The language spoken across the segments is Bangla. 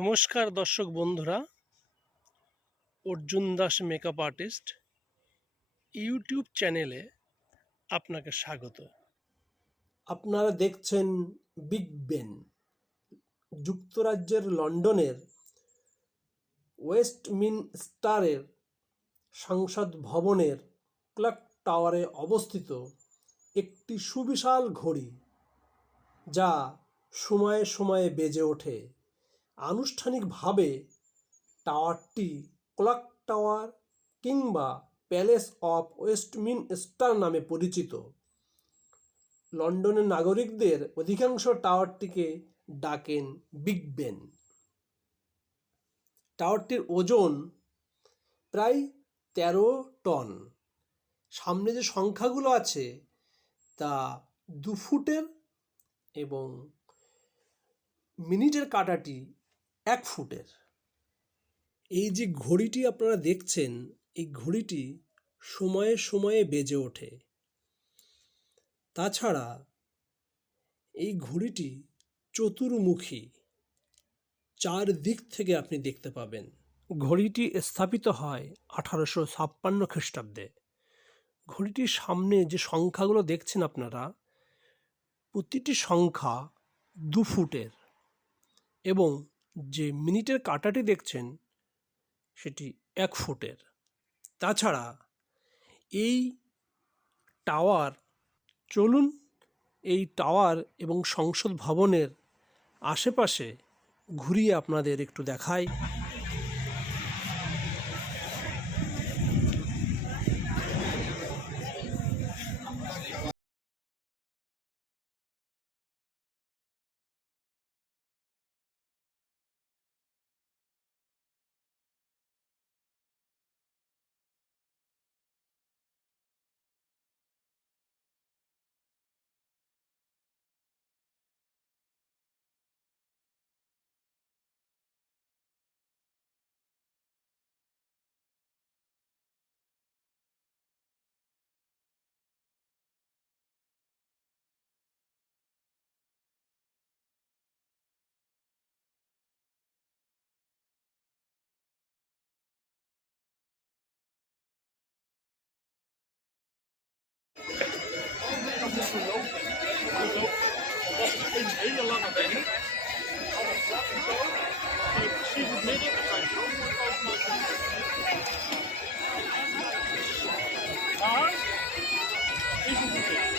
নমস্কার দর্শক বন্ধুরা, Arjun Das makeup artist YouTube চ্যানেলে আপনাকে স্বাগত। আপনারা দেখছেন বিগ বেন। যুক্তরাজ্যের লন্ডনের ওয়েস্টমিনস্টারের সংসদ ভবনের ক্লক টাওয়ারে অবস্থিত একটি সুবিশাল ঘড়ি, যা সময়ে সময়ে বেজে ওঠে। আনুষ্ঠানিকভাবে টাওয়ারটি ক্লক টাওয়ার কিংবা প্যালেস অফ ওয়েস্টমিনস্টার নামে পরিচিত। লন্ডনের নাগরিকদের অধিকাংশ টাওয়ারটিকে ডাকেন বিগ বেন। টাওয়ারটির ওজন প্রায় 13 টন। সামনে যে সংখ্যাগুলো আছে তা 2 ফুটের এবং মিনিটের কাঁটাটি 1 ফুটের। এই যে ঘড়িটি আপনারা দেখছেন, এই ঘড়িটি সময়ে সময়ে বেজে ওঠে। তাছাড়া এই ঘড়িটি চতুর্মুখী, 4 দিক থেকে আপনি দেখতে পাবেন। ঘড়িটি স্থাপিত হয় 1856 খ্রিস্টাব্দে। ঘড়িটির সামনে যে সংখ্যাগুলো দেখছেন আপনারা, প্রতিটি সংখ্যা 2 ফুটের এবং যে মিনিটের কাঁটাটি দেখছেন সেটি 1 ফুটের। তাছাড়া এই টাওয়ার, চলুন এই টাওয়ার এবং সংসদ ভবনের আশেপাশে ঘুরিয়ে আপনাদের একটু দেখাই। Dat is een hele lange been. Allemaal vlak en zo. En precies in het midden, dat zijn zo mooi overmaken. Maar, is het niet echt.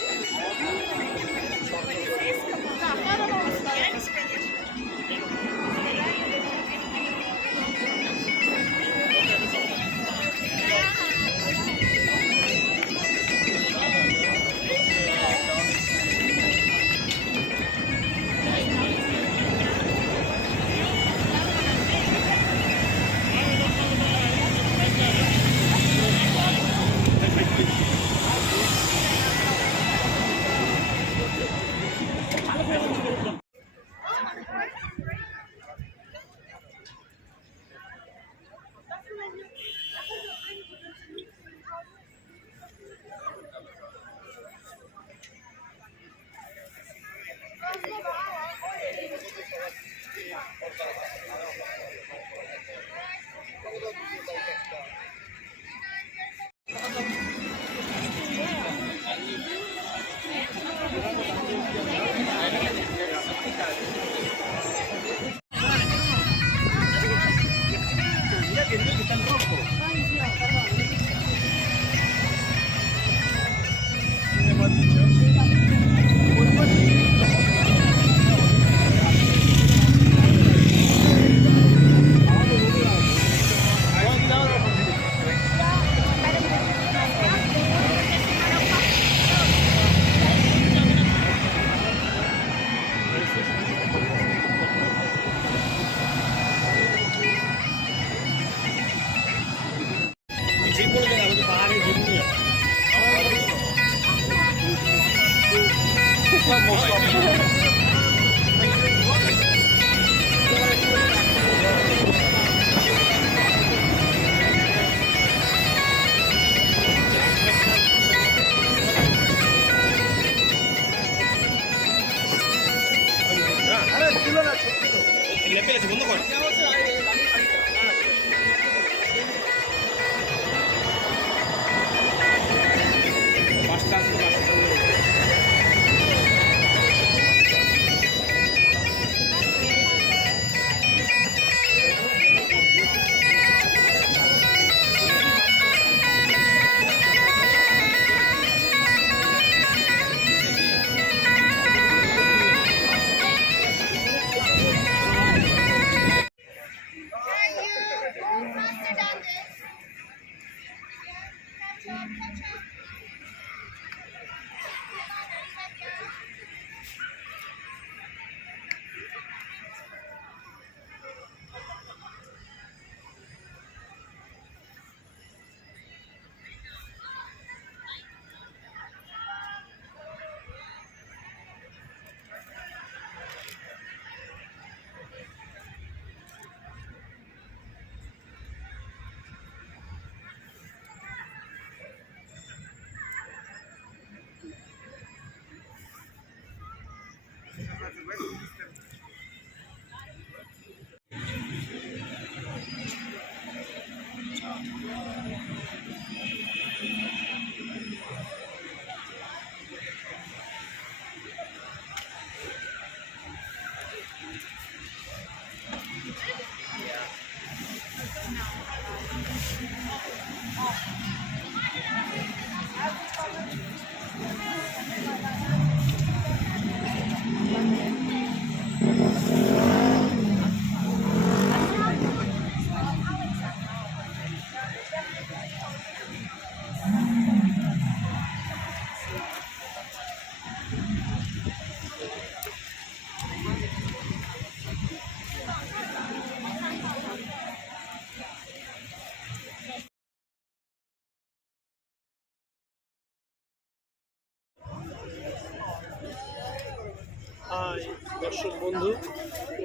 Hi দর্শক বন্ধু,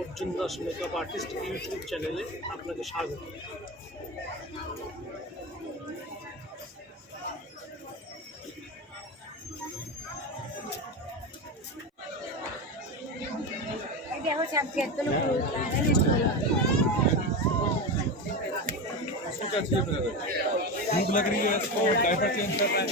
Arjun Das makeup artist YouTube চ্যানেলে আপনাকে স্বাগত। भूख लग रही है इसको, डायपर चेंज कर रहा है।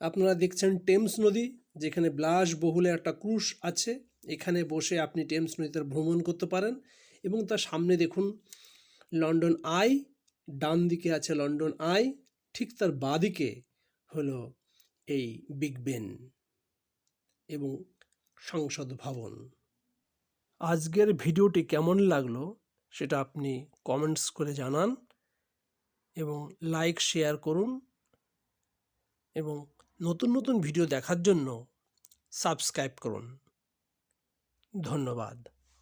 আপনারা দেখছেন টেমস নদী, যেখানে বিলাসবহুল একটা ক্রুশ আছে। এখানে বসে আপনি টেমস নদীতে ভ্রমণ করতে পারেন এবং তার সামনে দেখুন লন্ডন আই, ডান দিকে আছে লন্ডন আই, ঠিক তার বাঁদিকে হলো এই বিগ বেন এবং সংসদ ভবন। আজকের ভিডিওটি কেমন লাগলো সেটা আপনি কমেন্টস করে জানান এবং লাইক শেয়ার করুন এবং নতুন নতুন ভিডিও দেখার জন্য সাবস্ক্রাইব করুন। ধন্যবাদ।